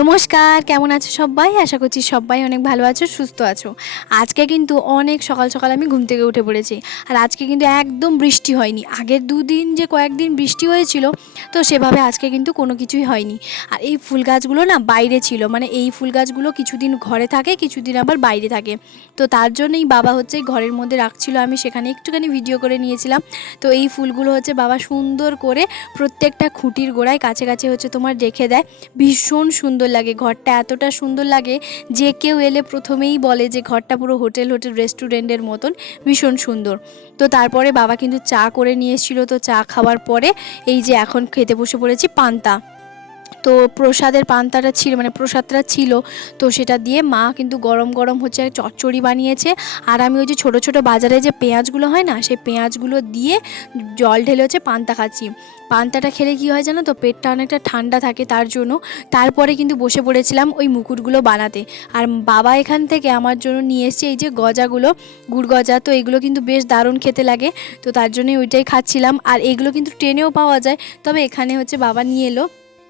নমস্কার, কেমন আছো সবাই? আশা করছি সবাই অনেক ভালো আছো, সুস্থ আছো। আজকে কিন্তু অনেক সকাল সকাল আমি ঘুম থেকে উঠে পড়েছি। আর আজকে কিন্তু একদম বৃষ্টি হয়নি। আগের দুদিন যে কয়েকদিন বৃষ্টি হয়েছিল, তো সেভাবে আজকে কিন্তু কোনো কিছুই হয়নি। আর এই ফুল গাছগুলো না বাইরে ছিল মানে এই ফুল গাছগুলো কিছুদিন ঘরে থাকে, কিছুদিন আবার বাইরে থাকে। তো তার জন্যই বাবা হচ্ছে ঘরের মধ্যে রাখছিল, আমি সেখানে একটুখানি ভিডিও করে নিয়েছিলাম। তো এই ফুলগুলো হচ্ছে বাবা সুন্দর করে প্রত্যেকটা খুঁটির গোড়ায় কাছে কাছে হচ্ছে তোমার রেখে দেয়। ভীষণ সুন্দর লাগে, ঘরটা এতটা সুন্দর লাগে যে কেউ এলে প্রথমেই বলে যে ঘরটা পুরো হোটেল হোটেল, রেস্টুরেন্টের মতন, ভীষণ সুন্দর। তো তারপরে বাবা কিন্তু চা করে নিয়ে এসেছিল, তো চা খাওয়ার পরে এই যে এখন খেতে বসে পড়েছি পান্তা। তো প্রসাদের পান্তাটা ছিল মানে প্রসাদটা ছিল, তো সেটা দিয়ে মা কিন্তু গরম গরম হচ্ছে চচ্চড়ি বানিয়েছে। আর আমি ওই যে ছোটো ছোটো বাজারে যে পেঁয়াজগুলো হয় না, সেই পেঁয়াজগুলো দিয়ে জল ঢেলে হচ্ছে পান্তা খাচ্ছি। পান্তাটা খেলে কি হয় জানো তো, পেটটা অনেকটা ঠান্ডা থাকে তার জন্য। তারপরে কিন্তু বসে পড়েছিলাম ওই মুকুটগুলো বানাতে। আর বাবা এখান থেকে আমার জন্য নিয়ে এসছে এই যে গজাগুলো, গুড় গজা, তো এগুলো কিন্তু বেশ দারুণ খেতে লাগে। তো তার জন্যই ওইটাই খাচ্ছিলাম। আর এগুলো কিন্তু ট্রেনেও পাওয়া যায়, তবে এখানে হচ্ছে বাবা নিয়ে এলো।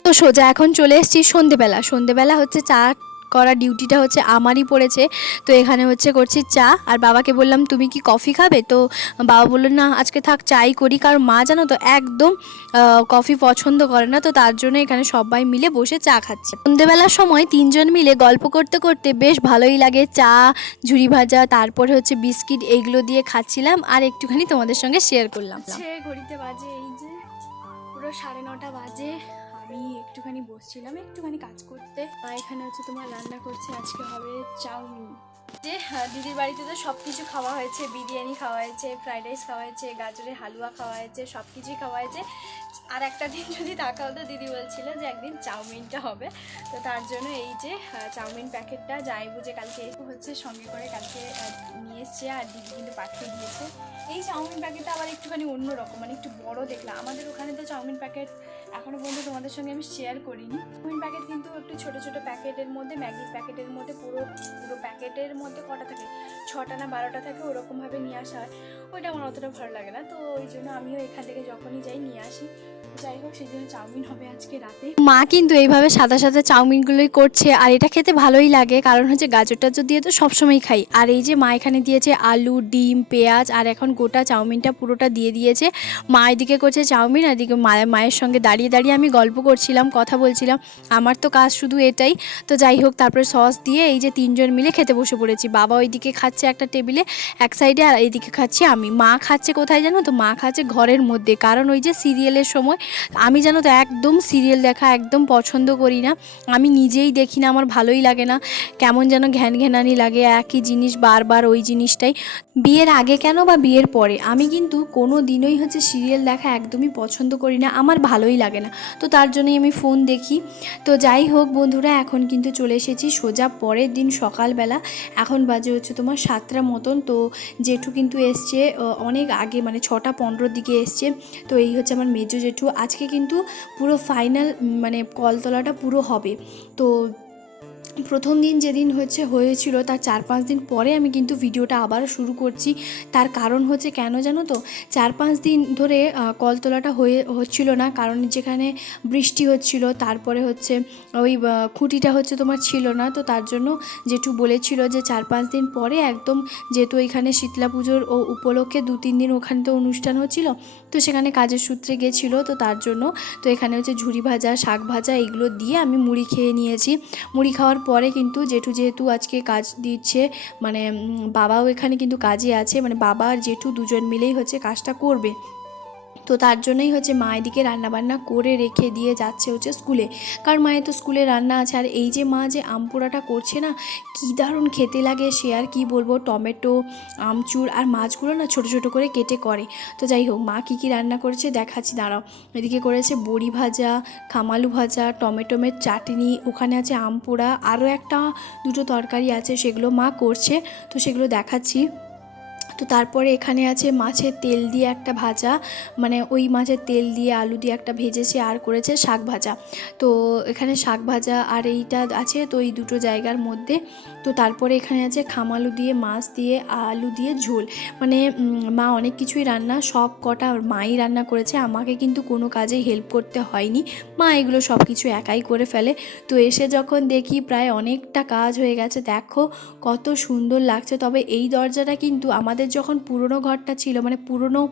তো সোজা এখন চলে এসেছি সন্ধেবেলা। সন্ধেবেলা হচ্ছে চা করা ডিউটিটা হচ্ছে আমারই পড়েছে। তো এখানে হচ্ছে করছি চা। আর বাবাকে বললাম, তুমি কি কফি খাবে? তো বাবা বলল, না, আজকে থাক, চাই করি। কারণ মা জানো তো একদম কফি পছন্দ করে না। তো তার জন্য এখানে সবাই মিলে বসে চা খাচ্ছে। সন্ধেবেলার সময় তিনজন মিলে গল্প করতে করতে বেশ ভালোই লাগে। চা ঝুড়ি ভাজা, তারপরে হচ্ছে বিস্কিট এইগুলো দিয়ে খাচ্ছিলাম। আর একটুখানি তোমাদের সঙ্গে শেয়ার করলাম। ঘড়িতে বাজে এই যে, পুরো সাড়ে নটা বাজে। আমি একটুখানি বসছিলাম, একটুখানি কাজ করতে। এখানে হচ্ছে তোমার রান্না করছে, আজকে হবে চাউমিন। যে দিদির বাড়িতে তো সব কিছু খাওয়া হয়েছে, বিরিয়ানি খাওয়া হয়েছে ফ্রাইড রাইস খাওয়া হয়েছে, গাজরের হালুয়া খাওয়া হয়েছে সব কিছুই খাওয়া হয়েছে। আর একটা দিন যদি থাকা হতো দিদি বলছিল যে একদিন চাউমিনটা হবে। তো তার জন্য এই যে চাউমিন প্যাকেটটা যাই বুঝে কালকে হচ্ছে সঙ্গে করে কালকে নিয়ে এসছে আর দিদি কিন্তু পাঠিয়ে দিয়েছে। এই চাউমিন প্যাকেটটা আবার একটুখানি অন্যরকম মানে একটু বড় দেখলাম। আমাদের ওখানে তো চাউমিন প্যাকেট এখনও পর্যন্ত তোমাদের সঙ্গে আমি শেয়ার করিনি। চাউমিন প্যাকেট কিন্তু একটু ছোট ছোট প্যাকেটের মধ্যে ম্যাগির প্যাকেটের মধ্যে পুরো পুরো প্যাকেটের মধ্যে কটা থাকে? ছটা না বারোটা থাকে, ওরকমভাবে নিয়ে আসা হয়। ওইটা আমার অতটা ভালো লাগে না, তো ওই জন্য আমিও এখান থেকে যখনই যাই নিয়ে আসি। যাই হোক সেই জন্য চাউমিন হবে মা কিন্তু এইভাবে সাদা সাদা চাউমিনগুলোই করছে, আর এটা খেতে ভালোই লাগে। কারণ হচ্ছে গাজর টাজর দিয়ে তো সবসময় খাই। আর এই যে মা এখানে দিয়েছে আলু, ডিম, পেঁয়াজ, আর এখন গোটা চাউমিনটা পুরোটা দিয়ে দিয়েছে। মা এদিকে করছে চাউমিন, আর এদিকে মায়ের সঙ্গে দাঁড়িয়ে দাঁড়িয়ে দাঁড়িয়ে আমি গল্প করছিলাম, কথা বলছিলাম। আমার তো কাজ শুধু এটাই। তো যাই হোক, তারপরে সস দিয়ে এই যে তিনজন মিলে খেতে বসে পড়েছি। বাবা ওইদিকে খাচ্ছে একটা টেবিলে, এক সাইডে আর এইদিকে খাচ্ছি আমি। মা খাচ্ছে কোথায় জানো তো? মা খাচ্ছে ঘরের মধ্যে। কারণ ওই যে সিরিয়ালের সময়, আমি জানো তো একদম সিরিয়াল দেখা একদম পছন্দ করি না। আমি নিজেই দেখি না, আমার ভালোই লাগে না। কেমন যেন ঘ্যান ঘ্যানানি লাগে, একই জিনিস বারবার ওই জিনিসটাই। বিয়ের আগে কেন বা বিয়ের পরে? আমি কিন্তু কোনো দিনই হচ্ছে সিরিয়াল দেখা একদমই পছন্দ করি না। আমার ভালোই লাগে না। তো তার জন্যই আমি ফোন দেখি। তো যাই হোক বন্ধুরা, এখন কিন্তু চলে এসেছি সোজা পরের দিন সকালবেলা। এখন বাজে হচ্ছে তোমার সাতটা মতন। তো জেঠু কিন্তু এসছে অনেক আগে মানে ছটা পনেরোর দিকে এসছে। তো এই হচ্ছে আমার মেজো জেঠু। আজকে কিন্তু পুরো ফাইনাল মানে কলতলাটা পুরো হবে। তো প্রথম দিন যেদিন হচ্ছে হয়েছিল তার চার পাঁচ দিন পরে আমি কিন্তু ভিডিওটা আবার শুরু করছি। তার কারণ হচ্ছে কেন জানো তো? চার পাঁচ দিন ধরে আহ, কলতলাটা হয়ে হচ্ছিল না। কারণ যেখানে বৃষ্টি হচ্ছিল তারপরে হচ্ছে ওই খুঁটিটা হচ্ছে তোমার ছিল না। তো তার জন্য জেঠু বলেছিল যে চার পাঁচ দিন পরে একদম যেহেতু এখানে শীতলা পুজোর ও উপলক্ষে দু তিন দিন ওখানে তো অনুষ্ঠান হচ্ছিল তো সেখানে কাজের সূত্রে গেছিল। তো তার জন্য তো এখানে হচ্ছে ঝুড়ি ভাজা শাক ভাজা এগুলো দিয়ে আমি মুড়ি খেয়ে নিয়েছি। মুড়ি খাওয়ার পরে কিন্তু জেঠু যেহেতু আজকে কাজ দিচ্ছে মানে বাবাও এখানে কিন্তু কাজে আছে মানে বাবা আর জেঠু দুজন মিলেই হচ্ছে কাজটা করবে। তো তার জন্যই হচ্ছে মা এদিকে রান্নাবান্না করে রেখে দিয়ে যাচ্ছে হচ্ছে স্কুলে। কারণ মায়ের তো স্কুলে রান্না আছে। আর এই যে মা যে আম পোড়াটা করছে না, কী দারুণ খেতে লাগে সে আর কি বলব? টমেটো, আমচুর আর মাছগুলো না ছোট ছোট করে কেটে করে। তো যাই হোক, মা কী কী রান্না করেছে দেখাচ্ছি, দাঁড়াও। এদিকে করেছে বড়ি ভাজা, খামালু ভাজা, টমেটোমের চাটনি, ওখানে আছে আম পোড়া, আরও একটা দুটো তরকারি আছে সেগুলো মা করছে। তো সেগুলো দেখাচ্ছি। তো তারপরে এখানে আছে মাছের তেল দিয়ে একটা ভাজা। মানে ওই মাছের তেল দিয়ে আলু দিয়ে একটা ভেজেছে আর করেছে শাক ভাজা। তো এখানে শাক ভাজা আর এইটা আছে তো এই দুটো জায়গার মধ্যে। তো তারপরে এখানে আছে খামালু দিয়ে মাছ দিয়ে আলু দিয়ে ঝোল। মানে মা অনেক কিছুই রান্না, সব কটা মাই রান্না করেছে। আমাকে কিন্তু কোনো কাজেই হেল্প করতে হয়নি। মা এগুলো সব কিছু একাই করে ফেলে। তো এসে যখন দেখি প্রায় অনেকটা কাজ হয়ে গেছে, দেখো কত সুন্দর লাগছে। তবে এই দরজাটা কিন্তু আমাদের যখন পুরনো ঘরটা ছিল মানে পুরনো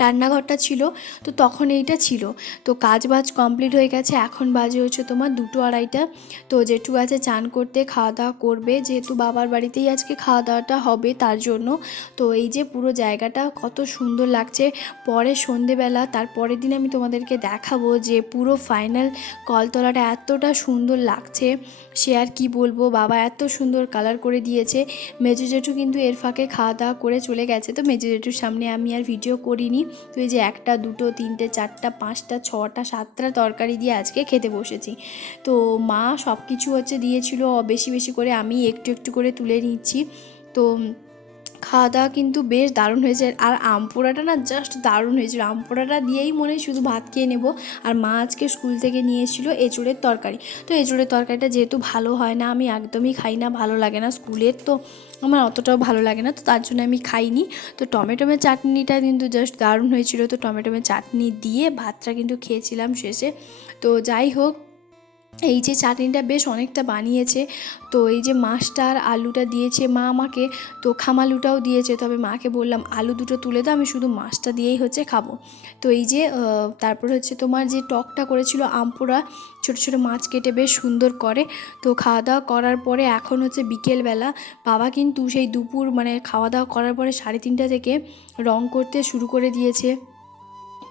রান্নাঘরটা ছিল, তো তখন এইটা ছিল। তো কাজ বাজ কমপ্লিট হয়ে গেছে, এখন বাজে হচ্ছে তোমার দুটো আড়াইটা। তো জেঠু আছে চান করতে খাওয়া দাওয়া করবে, যেহেতু বাবার বাড়িতেই আজকে খাওয়া দাওয়াটা হবে তার জন্য। তো এই যে পুরো জায়গাটা কত সুন্দর লাগছে। পরে সন্ধেবেলা, তার পরের দিন আমি তোমাদেরকে দেখাবো যে পুরো ফাইনাল কলতলাটা এতটা সুন্দর লাগছে। সে আর কি বলব, বাবা এত সুন্দর কালার করে দিয়েছে। মেজো জেঠু কিন্তু এর ফাঁকে খাওয়া দাওয়া করে চলে গেছে। তো মেজো জেঠুর সামনে আমি আর ভিডিও করিনি। তো এই যে একটা দুটো, তিনটে, চারটা, পাঁচটা, ছটা, সাতটা তরকারি দিয়ে আজকে খেতে বসেছি। তো মা সব কিছু হচ্ছে দিয়েছিল, বেশি বেশি করে আমি একটু একটু করে তুলে নিচ্ছি। তো খাওয়া দাওয়া কিন্তু বেশ দারুণ হয়েছে। আর আম পোড়াটা না জাস্ট দারুণ হয়েছিল। আম পোড়াটা দিয়েই মনে হয় শুধু ভাত খেয়ে নেব। আর মা আজকে স্কুল থেকে নিয়ে এসেছিল এঁচুড়ের তরকারি। তো এঁচুড়ের তরকারিটা যেহেতু ভালো হয় না, আমি একদমই খাই না, ভালো লাগে না স্কুলের। তো আমার অতটাও ভালো লাগে না, তো তার জন্য আমি খাইনি। তো টমেটোমের চাটনিটা কিন্তু জাস্ট দারুণ হয়েছিল। তো টমেটোমের চাটনি দিয়ে ভাতটা কিন্তু খেয়েছিলাম শেষে। তো যাই হোক এই যে চাটনিটা বেশ অনেকটা বানিয়েছে, তো এই যে মাছটা আর আলুটা দিয়েছে, মা আমাকে তো খামালুটাও দিয়েছে, তবে মাকে বললাম, আলু দুটো তুলে দাও, আমি শুধু মাছটা দিয়েই হচ্ছে খাব। তো এই যে তারপর হচ্ছে তোমার যে টকটা করেছিল আমপোড়া, ছোটো ছোটো মাছ কেটে বেশ সুন্দর করে, তো খাওয়া দাওয়া করার পরে এখন হচ্ছে বিকেলবেলা, বাবা কিন্তু সেই দুপুর মানে খাওয়া দাওয়া করার পরে সাড়ে তিনটা থেকে রং করতে শুরু করে দিয়েছে।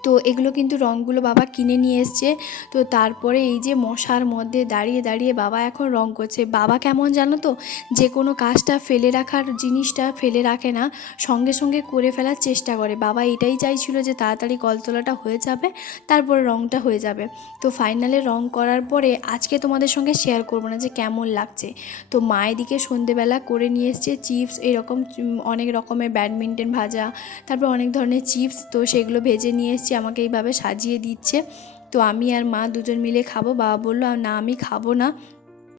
তো এগুলো কিন্তু রঙগুলো বাবা কিনে নিয়ে এসছে। তো তারপরে এই যে মশার মধ্যে দাঁড়িয়ে দাঁড়িয়ে বাবা এখন রং করছে। বাবা কেমন জানো তো? যে কোনো কাজটা ফেলে রাখার জিনিসটা ফেলে রাখে না, সঙ্গে সঙ্গে করে ফেলার চেষ্টা করে। বাবা এটাই চাইছিল যে তাড়াতাড়ি কলতলাটা হয়ে যাবে, তারপরে রংটা হয়ে যাবে। তো ফাইনালে রং করার পরে আজকে তোমাদের সঙ্গে শেয়ার করব না যে কেমন লাগছে। তো মায়ের দিকে সন্ধেবেলা করে নিয়ে এসছে চিপস এরকম অনেক রকমের ব্যাডমিন্টন ভাজা, তারপর অনেক ধরনের চিপস তো সেগুলো ভেজে নিয়ে এসছে। আমাকে এইভাবে সাজিয়ে দিচ্ছে। তো আমি আর মা দুজন মিলে খাব। বাবা বলল, না, আমি খাব না।